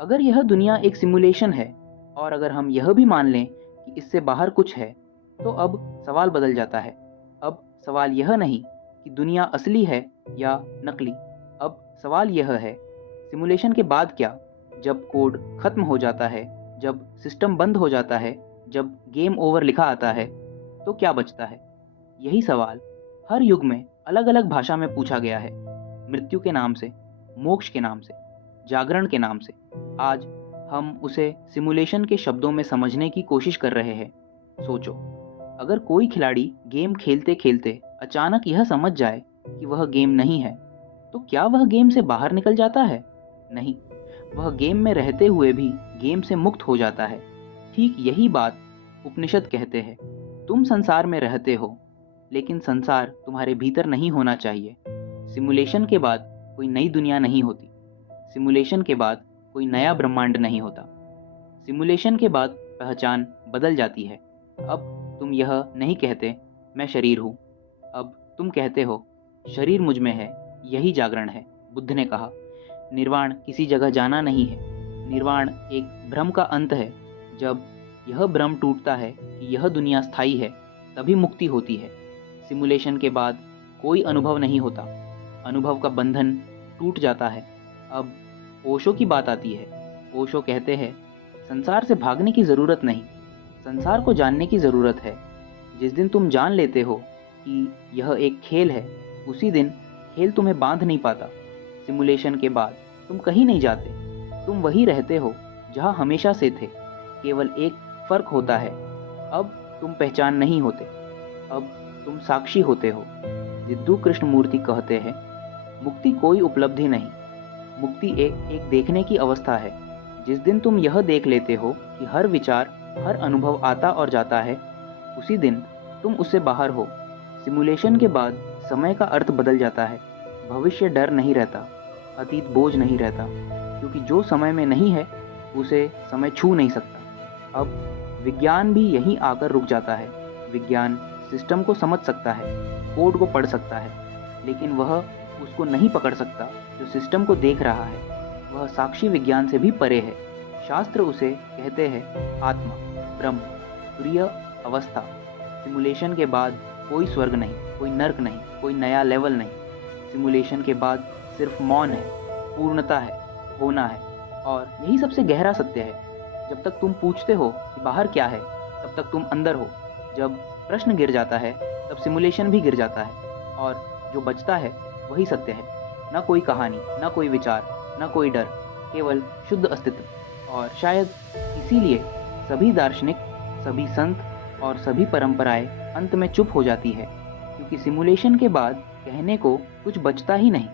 अगर यह दुनिया एक सिमुलेशन है और अगर हम यह भी मान लें कि इससे बाहर कुछ है, तो अब सवाल बदल जाता है। अब सवाल यह नहीं कि दुनिया असली है या नकली। अब सवाल यह है, सिमुलेशन के बाद क्या? जब कोड खत्म हो जाता है, जब सिस्टम बंद हो जाता है, जब गेम ओवर लिखा आता है, तो क्या बचता है? यही सवाल हर युग में अलग अलग भाषा में पूछा गया है। मृत्यु के नाम से, मोक्ष के नाम से, जागरण के नाम से। आज हम उसे सिमुलेशन के शब्दों में समझने की कोशिश कर रहे हैं। सोचो, अगर कोई खिलाड़ी गेम खेलते खेलते अचानक यह समझ जाए कि वह गेम नहीं है, तो क्या वह गेम से बाहर निकल जाता है? नहीं, वह गेम में रहते हुए भी गेम से मुक्त हो जाता है। ठीक यही बात उपनिषद कहते हैं। तुम संसार में रहते हो, लेकिन संसार तुम्हारे भीतर नहीं होना चाहिए। सिमुलेशन के बाद कोई नई दुनिया नहीं होती। सिमुलेशन के बाद कोई नया ब्रह्मांड नहीं होता। सिमुलेशन के बाद पहचान बदल जाती है। अब तुम यह नहीं कहते मैं शरीर हूँ। अब तुम कहते हो शरीर मुझ में है, यही जागरण है। बुद्ध ने कहा, निर्वाण किसी जगह जाना नहीं है। निर्वाण एक भ्रम का अंत है। जब यह भ्रम टूटता है कि यह दुनिया स्थायी है, तभी मुक्ति होती है। सिमुलेशन के बाद कोई अनुभव नहीं होता। अनुभव का बंधन टूट जाता है। अब ओशो की बात आती है। ओशो कहते हैं, संसार से भागने की ज़रूरत नहीं, संसार को जानने की ज़रूरत है। जिस दिन तुम जान लेते हो कि यह एक खेल है, उसी दिन खेल तुम्हें बांध नहीं पाता। सिमुलेशन के बाद तुम कहीं नहीं जाते। तुम वही रहते हो जहाँ हमेशा से थे। केवल एक फ़र्क होता है, अब तुम पहचान नहीं होते, अब तुम साक्षी होते हो। जिद्दू कृष्णमूर्ति कहते हैं, मुक्ति कोई उपलब्धि नहीं, मुक्ति एक देखने की अवस्था है। जिस दिन तुम यह देख लेते हो कि हर विचार, हर अनुभव आता और जाता है, उसी दिन तुम उससे बाहर हो। सिमुलेशन के बाद समय का अर्थ बदल जाता है। भविष्य डर नहीं रहता, अतीत बोझ नहीं रहता, क्योंकि जो समय में नहीं है उसे समय छू नहीं सकता। अब विज्ञान भी यहीं आकर रुक जाता है। विज्ञान सिस्टम को समझ सकता है, कोड को पढ़ सकता है, लेकिन वह उसको नहीं पकड़ सकता जो सिस्टम को देख रहा है। वह साक्षी विज्ञान से भी परे है। शास्त्र उसे कहते हैं आत्मा, ब्रह्म, तुरीय अवस्था। सिमुलेशन के बाद कोई स्वर्ग नहीं, कोई नर्क नहीं, कोई नया लेवल नहीं। सिमुलेशन के बाद सिर्फ मौन है, पूर्णता है, होना है। और यही सबसे गहरा सत्य है। जब तक तुम पूछते हो कि बाहर क्या है, तब तक तुम अंदर हो। जब प्रश्न गिर जाता है, तब सिमुलेशन भी गिर जाता है। और जो बचता है वही सत्य है। ना कोई कहानी, ना कोई विचार, ना कोई डर, केवल शुद्ध अस्तित्व। और शायद इसीलिए सभी दार्शनिक, सभी संत और सभी परंपराएं अंत में चुप हो जाती है, क्योंकि सिमुलेशन के बाद कहने को कुछ बचता ही नहीं।